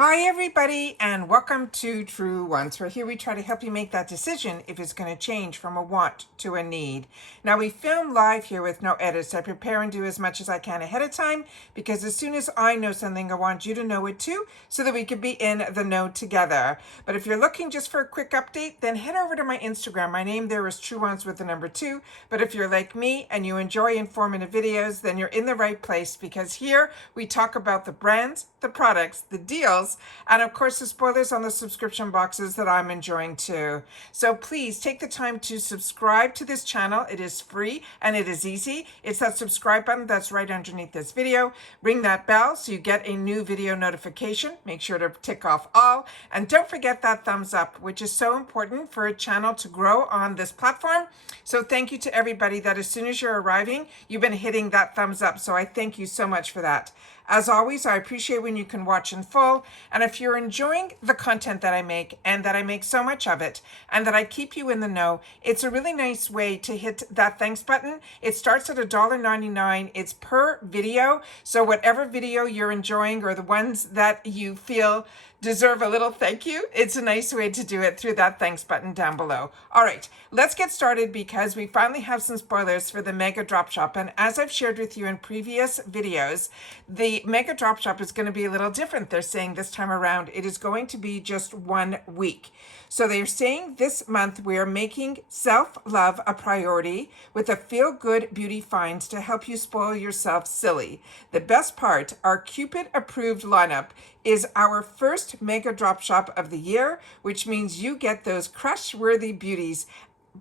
Hi everybody and welcome to Truewants, where here we try to help you make that decision if it's going to change from a want to a need. Now we film live here with no edits. I prepare and do as much as I can ahead of time because as soon as I know something, I want you to know it too so that we can be in the know together. But if you're looking just for a quick update, then head over to my Instagram. My name there is Truewants with the number 2. But if you're like me and you enjoy informative videos, then you're in the right place because here we talk about the brands, the products, the deals, and of course the spoilers on the subscription boxes that I'm enjoying too. So please take the time to subscribe to this channel. It is free and it is easy. It's that subscribe button that's right underneath this video. Ring that bell so you get a new video notification. Make sure to tick off all, and don't forget that thumbs up, which is so important for a channel to grow on this platform. So thank you to everybody that as soon as you're arriving, you've been hitting that thumbs up. So I thank you so much for that. As always, I appreciate when you can watch in full. And if you're enjoying the content that I make, and that I make so much of it, and that I keep you in the know, it's a really nice way to hit that thanks button. It starts at $1.99. It's per video. So whatever video you're enjoying or the ones that you feel deserve a little thank you, it's a nice way to do it through that thanks button down below. All right, let's get started because we finally have some spoilers for the Mega Drop Shop. And as I've shared with you in previous videos, the Mega Drop Shop is going to be a little different. They're saying this time around it is going to be just 1 week. So they're saying this month we are making self-love a priority with a feel-good beauty finds to help you spoil yourself silly. The best part, our Cupid-approved lineup is our first Mega Drop Shop of the year, which means you get those crush-worthy beauties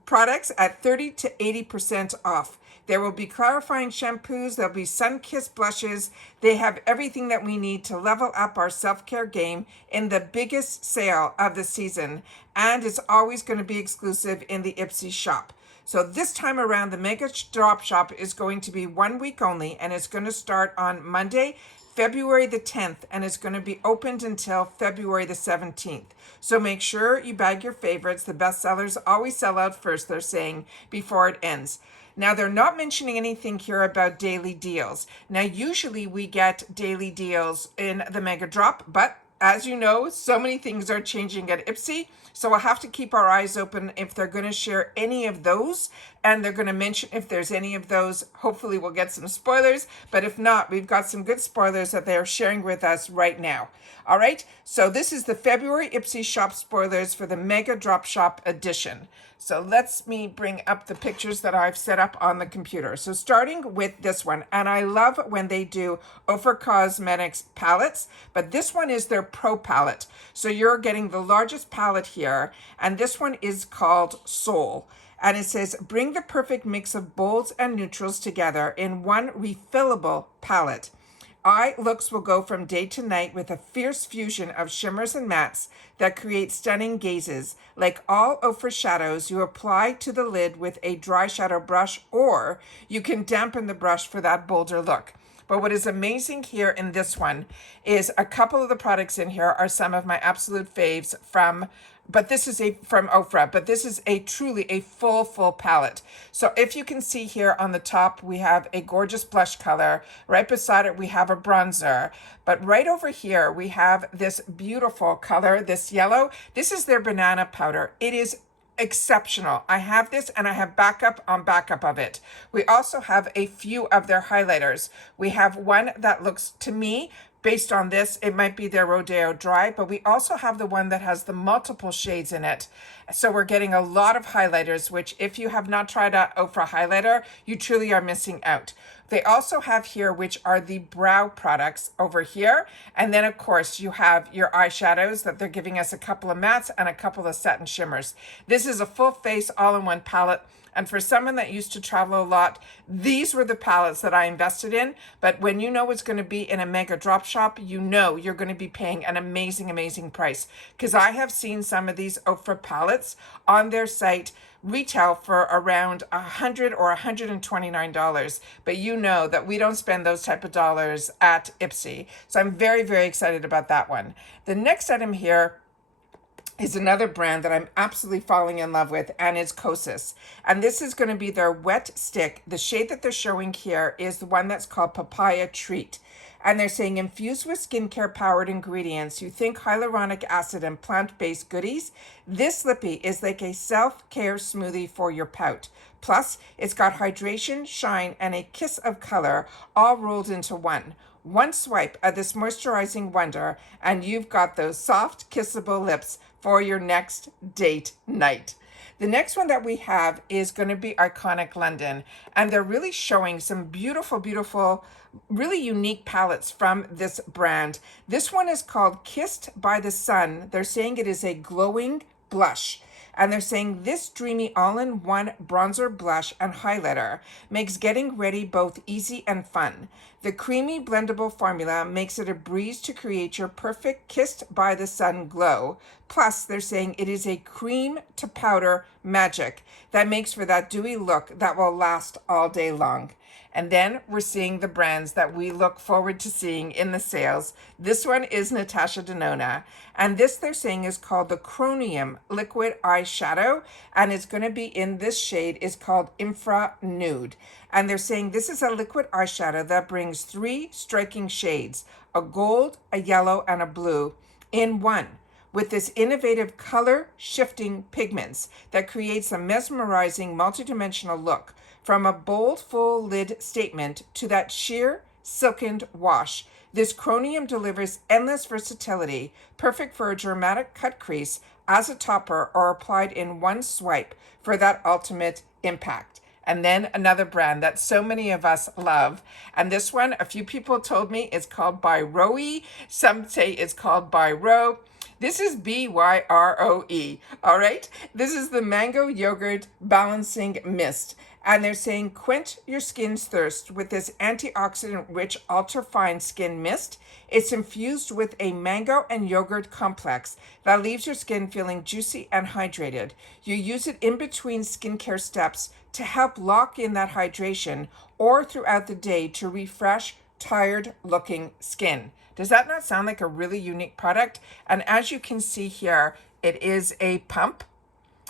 products at 30 to 80% off. There will be clarifying shampoos, there'll be sun-kissed blushes. They have everything that we need to level up our self-care game in the biggest sale of the season. And it's always going to be exclusive in the Ipsy shop. So this time around, the Mega Drop Shop is going to be 1 week only, and it's going to start on Monday, February the 10th, and it's going to be opened until February the 17th. So make sure you bag your favorites. The best sellers always sell out first, they're saying, before it ends. Now, they're not mentioning anything here about daily deals. Now, usually we get daily deals in the Mega Drop, but as you know, so many things are changing at Ipsy. So we'll have to keep our eyes open if they're going to share any of those, and they're going to mention if there's any of those. Hopefully we'll get some spoilers, but if not, we've got some good spoilers that they're sharing with us right now. All right, so this is the February Ipsy shop spoilers for the Mega Drop Shop edition. So let me bring up the pictures that I've set up on the computer. So starting with this one, and I love when they do Ipsy Cosmetics palettes, but this one is their Pro palette. So you're getting the largest palette here, and this one is called Soul. And it says, bring the perfect mix of bolds and neutrals together in one refillable palette. Eye looks will go from day to night with a fierce fusion of shimmers and mattes that create stunning gazes. Like all Ofra shadows, you apply to the lid with a dry shadow brush, or you can dampen the brush for that bolder look. But what is amazing here in this one is a couple of the products in here are some of my absolute faves from Ofra, but this is truly a full palette. So if you can see here on the top, we have a gorgeous blush color. Right beside it, we have a bronzer. But right over here, we have this beautiful color, this yellow. This is their banana powder. It is exceptional. I have this and I have backup on backup of it. We also have a few of their highlighters. We have one that looks, to me, based on this, it might be their Rodeo Dry, but we also have the one that has the multiple shades in it. So we're getting a lot of highlighters, which if you have not tried out Ofra highlighter, you truly are missing out. They also have here, which are the brow products over here. And then of course you have your eyeshadows that they're giving us a couple of mattes and a couple of satin shimmers. This is a full face all-in-one palette. And for someone that used to travel a lot, these were the palettes that I invested in. But when you know what's going to be in a Mega Drop Shop, you know you're going to be paying an amazing, amazing price. Because I have seen some of these Ofra palettes on their site retail for around $100 or $129. But you know that we don't spend those type of dollars at Ipsy. So I'm very, very excited about that one. The next item here is another brand that I'm absolutely falling in love with, and it's Kosas. And this is going to be their wet stick. The shade that they're showing here is the one that's called Papaya Treat. And they're saying infused with skincare powered ingredients. You think hyaluronic acid and plant-based goodies? This lippy is like a self-care smoothie for your pout. Plus, it's got hydration, shine, and a kiss of color all rolled into one. One swipe of this moisturizing wonder, and you've got those soft, kissable lips for your next date night. The next one that we have is going to be Iconic London, and they're really showing some beautiful, beautiful, really unique palettes from this brand. This one is called Kissed by the Sun. They're saying it is a glowing blush. And they're saying this dreamy all-in-one bronzer, blush, and highlighter makes getting ready both easy and fun. The creamy blendable formula makes it a breeze to create your perfect Kissed by the Sun glow. Plus, they're saying it is a cream to powder magic that makes for that dewy look that will last all day long. And then we're seeing the brands that we look forward to seeing in the sales. This one is Natasha Denona. And this they're saying is called the Chromium Liquid Eyeshadow. And it's going to be in this shade is called Infra Nude. And they're saying this is a liquid eyeshadow that brings 3 striking shades, a gold, a yellow, and a blue in one, with this innovative color shifting pigments that creates a mesmerizing multidimensional look. From a bold, full lid statement to that sheer, silkened wash, this Chromium delivers endless versatility, perfect for a dramatic cut crease, as a topper, or applied in one swipe for that ultimate impact. And then another brand that so many of us love. And this one, a few people told me it's called by Roe. Some say it's called by Ro. This is BYROE, all right? This is the Mango Yogurt Balancing Mist. And they're saying quench your skin's thirst with this antioxidant-rich ultra-fine skin mist. It's infused with a mango and yogurt complex that leaves your skin feeling juicy and hydrated. You use it in between skincare steps to help lock in that hydration or throughout the day to refresh tired-looking skin. Does that not sound like a really unique product? And as you can see here, it is a pump.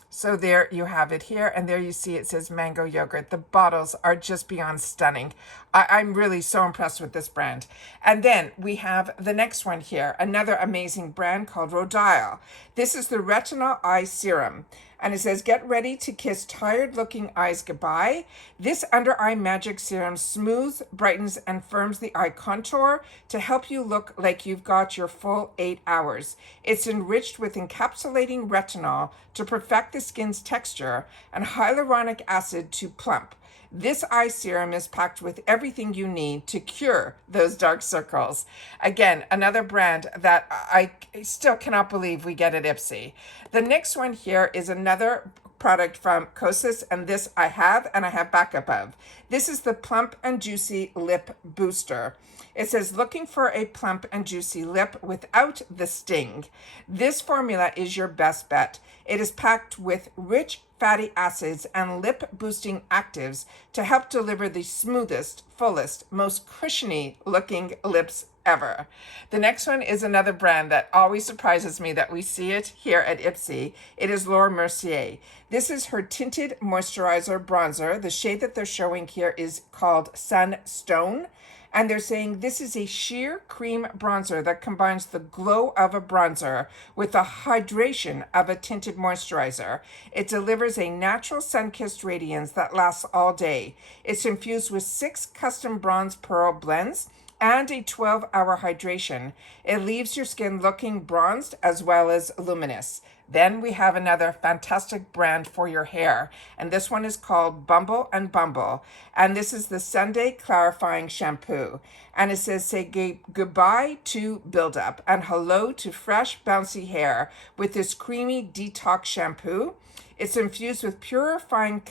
So there you have it here, and there you see it says mango yogurt. The bottles are just beyond stunning. I'm really so impressed with this brand. And then we have the next one here, another amazing brand called Rodial. This is the Retinol Eye Serum. And it says, get ready to kiss tired-looking eyes goodbye. This under-eye magic serum smooths, brightens, and firms the eye contour to help you look like you've got your full 8 hours. It's enriched with encapsulating retinol to perfect the skin's texture and hyaluronic acid to plump. This eye serum is packed with everything you need to cure those dark circles. Again, another brand that I still cannot believe we get at Ipsy. The next one here is another product from Kosas, and this I have, and I have backup of. This is the Plump and Juicy Lip Booster. It says, looking for a plump and juicy lip without the sting. This formula is your best bet. It is packed with rich fatty acids and lip-boosting actives to help deliver the smoothest, fullest, most cushiony looking lips ever. The next one is another brand that always surprises me that we see it here at Ipsy. It is Laura Mercier. This is her tinted moisturizer bronzer. The shade that they're showing here is called Sunstone. And they're saying this is a sheer cream bronzer that combines the glow of a bronzer with the hydration of a tinted moisturizer. It delivers a natural sun-kissed radiance that lasts all day. It's infused with 6 custom bronze pearl blends and a 12-hour hydration. It leaves your skin looking bronzed as well as luminous. Then we have another fantastic brand for your hair, and this one is called Bumble and Bumble, and this is the Sunday Clarifying Shampoo. And it says, say goodbye to buildup and hello to fresh, bouncy hair with this creamy detox shampoo. It's infused with purifying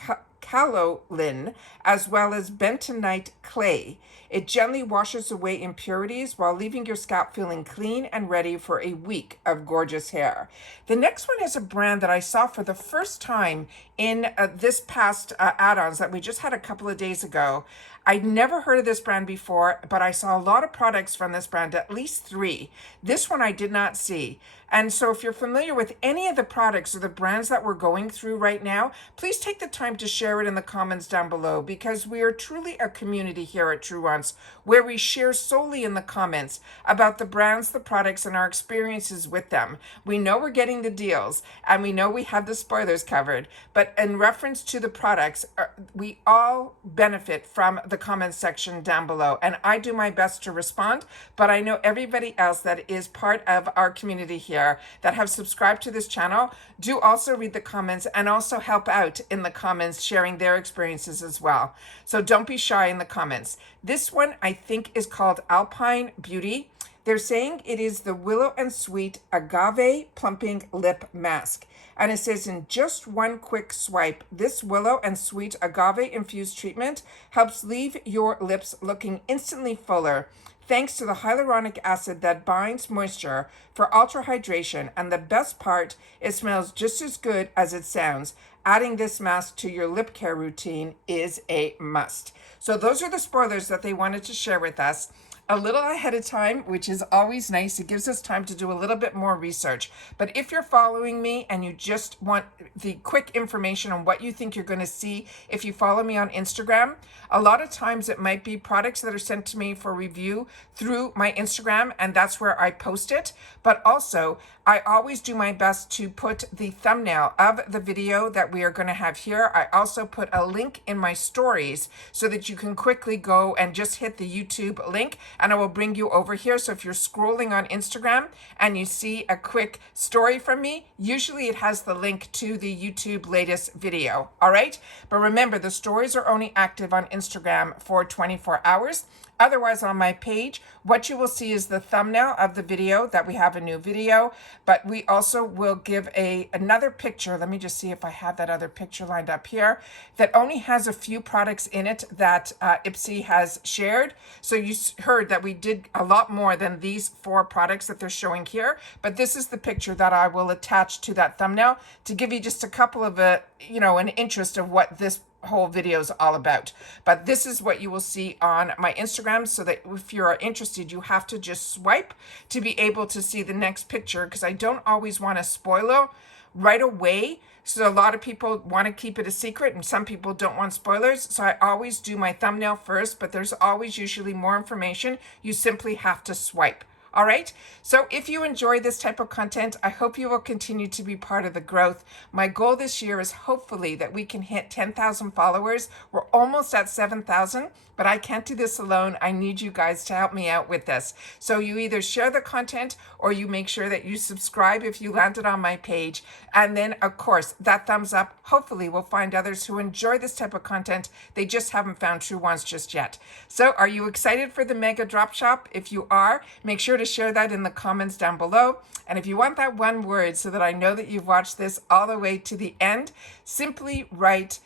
kaolin as well as bentonite clay. It gently washes away impurities while leaving your scalp feeling clean and ready for a week of gorgeous hair. The next one is a brand that I saw for the first time in this past add-ons that we just had a couple of days ago. I'd never heard of this brand before, but I saw a lot of products from this brand, at least 3. This one I did not see. And so if you're familiar with any of the products or the brands that we're going through right now, please take the time to share it in the comments down below, because we are truly a community here at Truewants accounts where we share solely in the comments about the brands, the products, and our experiences with them. We know we're getting the deals and we know we have the spoilers covered, but in reference to the products, we all benefit from the comments section down below. And I do my best to respond, but I know everybody else that is part of our community here that have subscribed to this channel do also read the comments and also help out in the comments, sharing their experiences as well. So don't be shy in the comments. This one I think is called Alpine Beauty. They're saying it is the Willow and Sweet Agave Plumping Lip Mask. And it says, in just one quick swipe, this Willow and Sweet Agave infused treatment helps leave your lips looking instantly fuller, thanks to the hyaluronic acid that binds moisture for ultra hydration. And the best part, it smells just as good as it sounds. Adding this mask to your lip care routine is a must. So those are the spoilers that they wanted to share with us a little ahead of time, which is always nice. It gives us time to do a little bit more research. But if you're following me and you just want the quick information on what you think you're going to see, if you follow me on Instagram, a lot of times it might be products that are sent to me for review through my Instagram, and that's where I post it. But also, I always do my best to put the thumbnail of the video that we are going to have here. I also put a link in my stories so that you can quickly go and just hit the YouTube link, and I will bring you over here. So if you're scrolling on Instagram and you see a quick story from me, usually it has the link to the YouTube latest video. All right. But remember, the stories are only active on Instagram for 24 hours. Otherwise, on my page, what you will see is the thumbnail of the video that we have a new video, but we also will give another picture. Let me just see if I have that other picture lined up here that only has a few products in it that Ipsy has shared. So you heard that we did a lot more than these 4 products that they're showing here, but this is the picture that I will attach to that thumbnail to give you just a couple of an interest of what this whole video is all about. But this is what you will see on my Instagram, so that if you're interested, you have to just swipe to be able to see the next picture, because I don't always want to spoil right away. So a lot of people want to keep it a secret and some people don't want spoilers. So I always do my thumbnail first, but there's always usually more information. You simply have to swipe. All right. So if you enjoy this type of content, I hope you will continue to be part of the growth. My goal this year is hopefully that we can hit 10,000 followers. We're almost at 7,000, but I can't do this alone. I need you guys to help me out with this. So you either share the content or you make sure that you subscribe if you landed on my page. And then, of course, that thumbs up hopefully will find others who enjoy this type of content. They just haven't found Truewants just yet. So are you excited for the mega drop shop? If you are, make sure to share that in the comments down below. And if you want that one word so that I know that you've watched this all the way to the end, simply write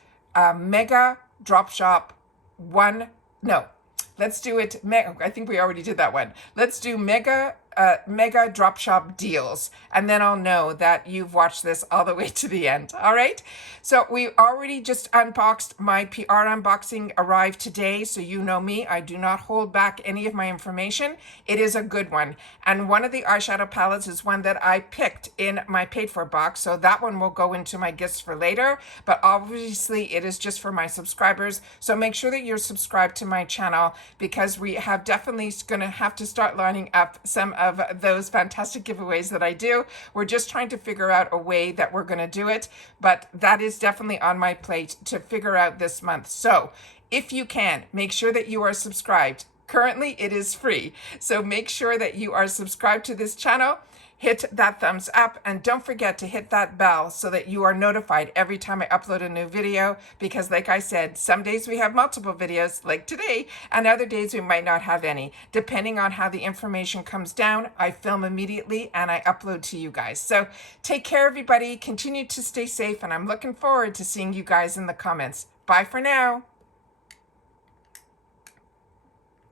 mega drop shop one. No, let's do it. I think we already did that one. Let's do mega drop shop deals, and then I'll know that you've watched this all the way to the end. All right. So we already just unboxed. My PR unboxing arrived today. So you know me, I do not hold back any of my information. It is a good one. And one of the eyeshadow palettes is one that I picked in my paid for box. So that one will go into my gifts for later, but obviously it is just for my subscribers. So make sure that you're subscribed to my channel, because we have definitely going to have to start lining up some of those fantastic giveaways that I do. We're just trying to figure out a way that we're going to do it, but that is definitely on my plate to figure out this month. So if you can, make sure that you are subscribed. Currently, it is free. So make sure that you are subscribed to this channel. Hit that thumbs up, and don't forget to hit that bell so that you are notified every time I upload a new video, because like I said, some days we have multiple videos like today, and other days we might not have any. Depending on how the information comes down, I film immediately and I upload to you guys. So take care, everybody. Continue to stay safe, and I'm looking forward to seeing you guys in the comments. Bye for now.